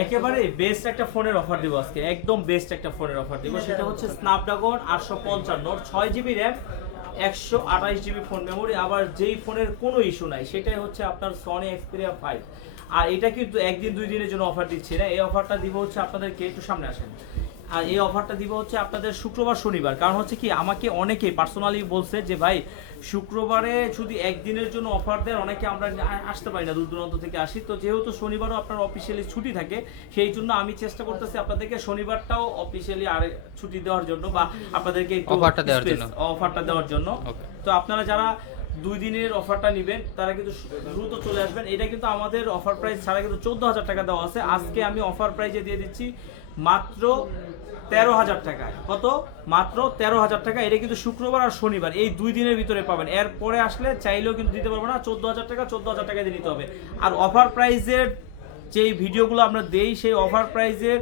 একেবারে বেস্ট একটা ফোনের অফার দিব আজকে, একদম বেস্ট একটা ফোনের অফার দিব। সেটা হচ্ছে Snapdragon 855, 6 GB RAM, 128 GB phone memory. আবার যেই ফোনের কোনো ইস্যু নাই সেটাই হচ্ছে আপনার সনি এক্সপেরিয়া 5। আর এটা কিন্তু একদিন দুই দিনের জন্য অফার দিচ্ছি না, এই অফারটা দিব হচ্ছে আপনাদেরকে, একটু সামনে আসেন। আর এই অফারটা দিব হচ্ছে আপনাদের শুক্রবার শনিবার। কারণ হচ্ছে কি, আমাকে অনেকে পার্সোনালি বলছে যে ভাই শুক্রবারে যদি একদিনের জন্য অফার দেন, অনেকে আমরা আসতে পারি না, দূর দূরান্ত থেকে আসি, তো যেহেতু শনিবারও আপনার অফিসিয়ালি ছুটি থাকে, সেই জন্য আমি চেষ্টা করতেছি আপনাদেরকে শনিবারটাও অফিসিয়ালি আর ছুটি দেওয়ার জন্য, বা আপনাদেরকে একটু অফারটা দেওয়ার জন্য। তো আপনারা যারা 2 দিনের অফারটা নেবেন তারা কিন্তু দ্রুত চলে আসবেন। এটা কিন্তু আমাদের অফার প্রাইস ছাড়া কিন্তু 14,000 টাকা দেওয়া আছে, আজকে আমি অফার প্রাইসে দিয়ে দিচ্ছি মাত্র 13,000 টাকায়। কত? মাত্র 13,000 টাকা। এটা কিন্তু শুক্রবার আর শনিবার এই 2 দিনের ভিতরে পাবেন, এর পরে আসলে চাইলেও কিন্তু দিতে পারবো না। 14,000 টাকা, 14,000 টাকা দিয়ে নিতে হবে। আর অফার প্রাইসের যেই ভিডিওগুলো আমরা দেই, সেই অফার প্রাইসের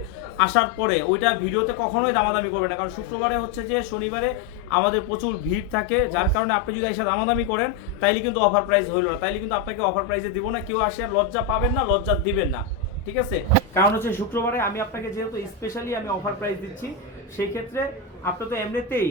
আসার পরে ওইটা ভিডিওতে কখনোই দামাদামি করবে না, কারণ শুক্রবারে হচ্ছে যে শনিবারে আমাদের প্রচুর ভিড় থাকে, যার কারণে আপনি যদি এসে দামাদামি করেন তাইলে কিন্তু অফার প্রাইস হইল না, তাইলে কিন্তু আপনাকে অফার প্রাইসে দিব না। কেউ আসে আর লজ্জা পাবেন না, লজ্জা দিবেন না, ঠিক আছে? কারণ হচ্ছে শুক্রবারে আমি আপনাকে যেহেতু স্পেশালি আমি অফার প্রাইস দিচ্ছি, সেই ক্ষেত্রে আপনি তো এমনিতেই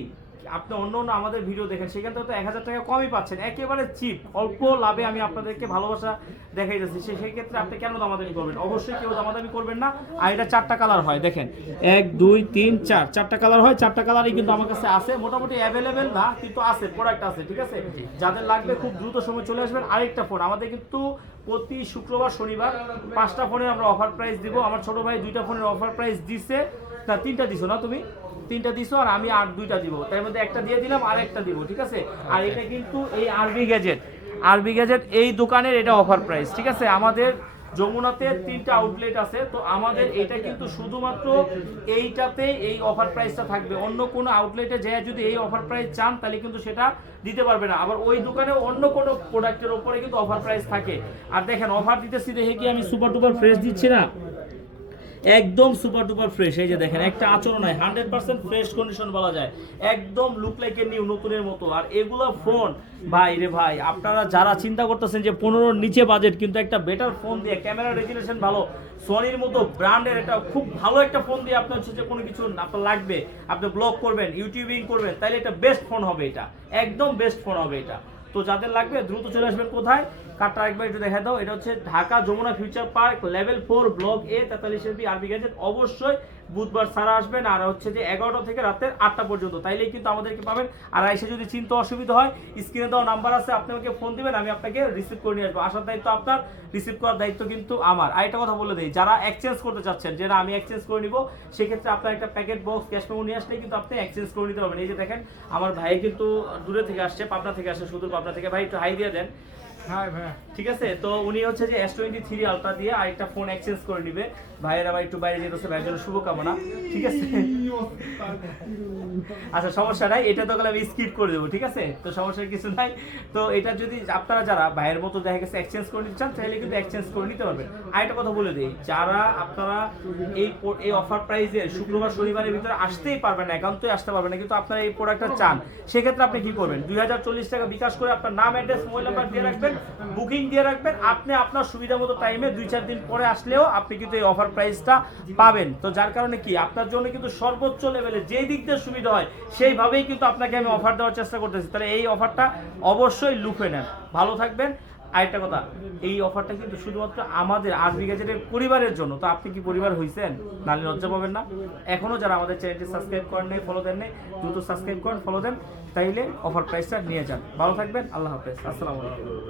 আপনি অন্য অন্য আমাদের ভিডিও দেখেন, সেখান থেকে তো 1,000 টাকা কমই পাচ্ছেন, একেবারে চিপ, অল্প লাভে আমি আপনাদেরকে ভালোবাসা দেখাই যাচ্ছি। সেই ক্ষেত্রে আপনি কেন দামাদামি করবেন? অবশ্যই কেউ দামাদামি করবেন না। আর এটা 4টা কালার হয়, দেখেন 1 2 3 4, 4টা কালার হয়। 4টা কালারই কিন্তু আমার কাছে আছে, মোটামুটি অ্যাভেলেবেল না কিন্তু আছে, প্রোডাক্ট আছে, ঠিক আছে? যাদের লাগবে খুব দ্রুত সময় চলে আসবেন। আরেকটা ফোন আমাদের কিন্তু প্রতি শুক্রবার শনিবার 5টা ফোনের আমরা অফার প্রাইস দিব। আমার ছোট ভাই 2টা ফোনের অফার প্রাইস দিছে, না 3টা দিছো না, তুমি 3টা দিছো, আর আমি আর 2টা দিব, তার মধ্যে একটা দিয়ে দিলাম আর একটা দিব, ঠিক আছে? আর এটা কিন্তু এই আরবি গ্যাজেট এই দোকানের এটা অফার প্রাইস, ঠিক আছে? আমাদের যমুনাতে 3টা আউটলেট আছে, তো আমাদের এটা কিন্তু শুধুমাত্র এইটাতে এই অফার প্রাইসটা থাকবে। অন্য কোনো আউটলেটে যায় যদি এই অফার প্রাইস চান তাহলে কিন্তু সেটা দিতে পারবে না। আবার ওই দোকানে অন্য কোনো প্রোডাক্টের উপরে কিন্তু অফার প্রাইস থাকে। আর দেখেন অফার দিতেছি দেখে কি আমি সুপার ডুপার ফ্রেশ দিচ্ছি না? একদম সুপার ডুপার ফ্রেশ। এই যে দেখেন, একটা আচরণ নাই, 100% ফ্রেশ কন্ডিশন বলা যায়, একদম লুক লাইক এ নিউ, নতুনের মতো। আর এগুলো ফোন ভাই রে ভাই, আপনারা যারা চিন্তা করতেছেন যে 15-র নিচে বাজেট কিন্তু একটা বেটার ফোন দিয়ে, ক্যামেরা রেজুলেশন ভালো, সনির মতো ব্র্যান্ডের একটা খুব ভালো একটা ফোন দিয়ে আপনার হচ্ছে যে কোনো কিছু আপনার লাগবে, আপনি ব্লগ করবেন, ইউটিউবিং করবেন, তাহলে এটা বেস্ট ফোন হবে, এটা একদম বেস্ট ফোন হবে এটা। তো যাদের লাগবে দ্রুত চলে আসবেন। কোথায়? কার্ডটা একবার একটু দেখা দাও। এটা হচ্ছে Dhaka Jamuna future park, level 4, block A, 43 RB gadget. অবশ্যই বুধবার ছাড়া আসবেন, আর হচ্ছে যে 11টা থেকে রাতের 8টা পর্যন্ত, তাইলেই কিন্তু আমাদেরকে পাবেন। আর এসে যদি চিন্তা অসুবিধা হয়, স্ক্রিনে দেওয়া নাম্বার আছে, আপনি আমাকে ফোন দিবেন, আমি আপনাকে রিসিভ করে নিয়ে আসবো। আসার দায়িত্ব আপনার, রিসিভ করার দায়িত্ব কিন্তু আমার। আর একটা কথা বলে দিই, যারা এক্সচেঞ্জ করতে চাচ্ছেন যে না আমি এক্সচেঞ্জ করে নিব, সেক্ষেত্রে আপনার একটা প্যাকেট বক্স ক্যাশ মেমো নিয়ে আসলে কিন্তু আপনি এক্সচেঞ্জ করে নিতে পারবেন। এই যে দেখেন, আমার ভাই কিন্তু দূরে থেকে আসছে, পাবনা থেকে আসছে, সুদূর পাবনা থেকে। ভাই একটু হাই দিয়ে দেন। ঠিক আছে, তো উনি হচ্ছে যে S23 আলট্রা দিয়ে আরেকটা ফোন এক্সচেঞ্জ করে নিবে। ভাইয়ের আবার একটু বাইরে যেতেছে, ভাইয়ের জন্য শুভকামনা, ঠিক আছে? আচ্ছা সমস্যা নাই, এটা তো আমি স্কিপ করে দেবো, ঠিক আছে? তো সমস্যার কিছু নাই। তো এটা যদি আপনারা যারা ভাইয়ের মতো দেখা গেছে এক্সচেঞ্জ করে নিতে চান, তাহলে কিন্তু এক্সচেঞ্জ করে নিতে পারবেন। আর একটা কথা বলে দিই, যারা আপনারা এই অফার প্রাইসে শুক্রবার শনিবারের ভিতরে আসতেই পারবেন না, একান্তই আসতে পারবেন না, কিন্তু আপনারা এই প্রোডাক্টটা চান, সেক্ষেত্রে আপনি কি করবেন? 2040 টাকা বিকাশ করে আপনার নাম, অ্যাড্রেস, মোবাইল নাম্বার দিয়ে রাখবেন, বুকিং দিয়ে রাখবেন। আপনি আপনার সুবিধা মতো টাইমে 2-4 দিন পরে আসলেও আপনি কিন্তু এই অফার প্রাইসটা পাবেন। তো যার কারণে কি আপনার জন্য কিন্তু সর্বোচ্চ লেভেলে যেই দিক দিয়ে সুবিধা হয় সেইভাবেই কিন্তু আপনাকে আমি অফার দেওয়ার চেষ্টা করতেছি। তাহলে এই অফারটা অবশ্যই লুফে নেন। ভালো থাকবেন। আরেকটা কথা, এই অফারটা কিন্তু শুধুমাত্র আমাদের আরবি গ্যাজেটের পরিবারের জন্য। তো আপনি কি পরিবার হইছেন? নালে লজ্জা পাবেন না। এখনো যারা আমাদের চ্যানেলটি সাবস্ক্রাইব করেন নাই, ফলো দেন নাই, দ্রুত সাবস্ক্রাইব করেন, ফলো দেন, তাইলে অফার প্রাইসটা নিয়ে যান। ভালো থাকবেন। আল্লাহ হাফেজ। আসসালামু আলাইকুম।